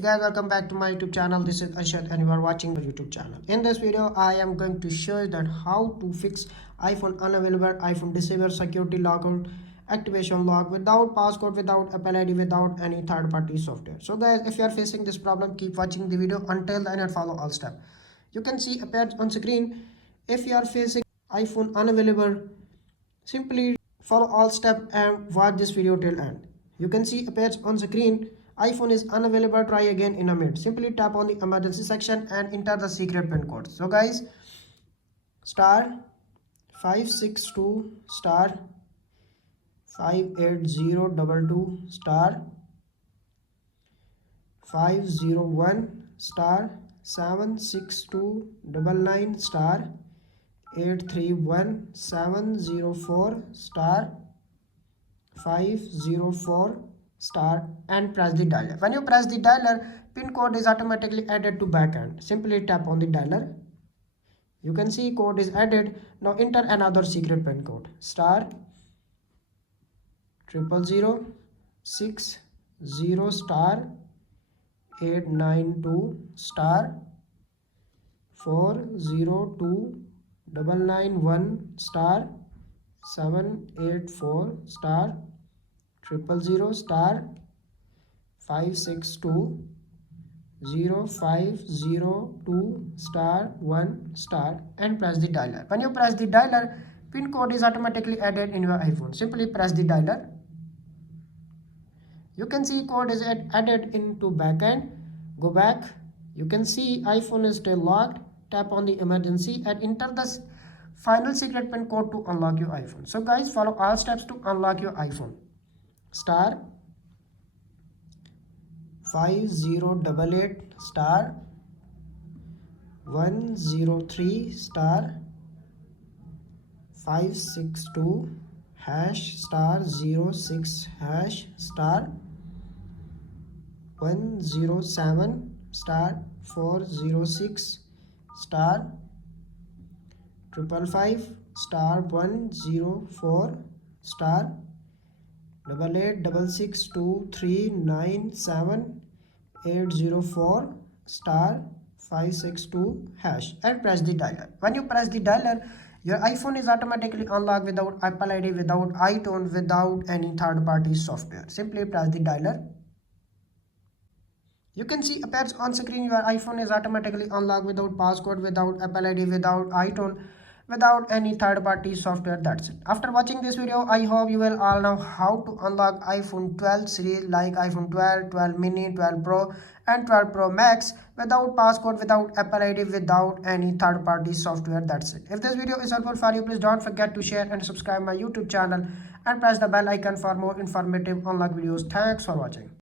Hey guys, welcome back to my YouTube channel. This is Ashad and you are watching the YouTube channel. In this video, I am going to show you that how to fix iPhone unavailable, iPhone disable security lockout activation lock without passcode, without Apple ID, without any third-party software. So guys, if you are facing this problem, keep watching the video until the end and follow all steps. You can see appears on screen. If you are facing iPhone unavailable, simply follow all steps and watch this video till end. You can see appears on screen iPhone is unavailable, try again in a minute. Simply tap on the emergency section and enter the secret pin code. So guys, star 562 star 58022 star 501 star 76299 star 831704 star 504 star and press the dialer. When you press the dialer, pin code is automatically added to backend. Simply tap on the dialer. You can see code is added. Now enter another secret pin code star 0006 star 892 star 402991 star 784 star 000 star 5620502 star 1 star and press the dialer. When you press the dialer, pin code is automatically added in your iPhone. Simply press the dialer. You can see code is added into backend. Go back. You can see iPhone is still locked. Tap on the emergency and enter the final secret pin code to unlock your iPhone. So guys, follow all steps to unlock your iPhone. Star 5088 star 103 star 562 hash star 06 hash star 107 star 406 star 555 star 104 star 88662397 star 562 hash and press the dialer. When you press the dialer, your iPhone is automatically unlocked without Apple ID, without iTunes, without any third-party software. Simply press the dialer. You can see appears on screen your iPhone is automatically unlocked without passcode, without Apple ID, without iTunes, without any third-party software. That's it. After watching this video, I hope you will all know how to unlock iPhone 12 series like iPhone 12, 12 mini, 12 Pro and 12 Pro Max without passcode, without Apple ID, without any third-party software. That's it. If this video is helpful for you, please don't forget to share and subscribe my YouTube channel and press the bell icon for more informative unlock videos. Thanks for watching.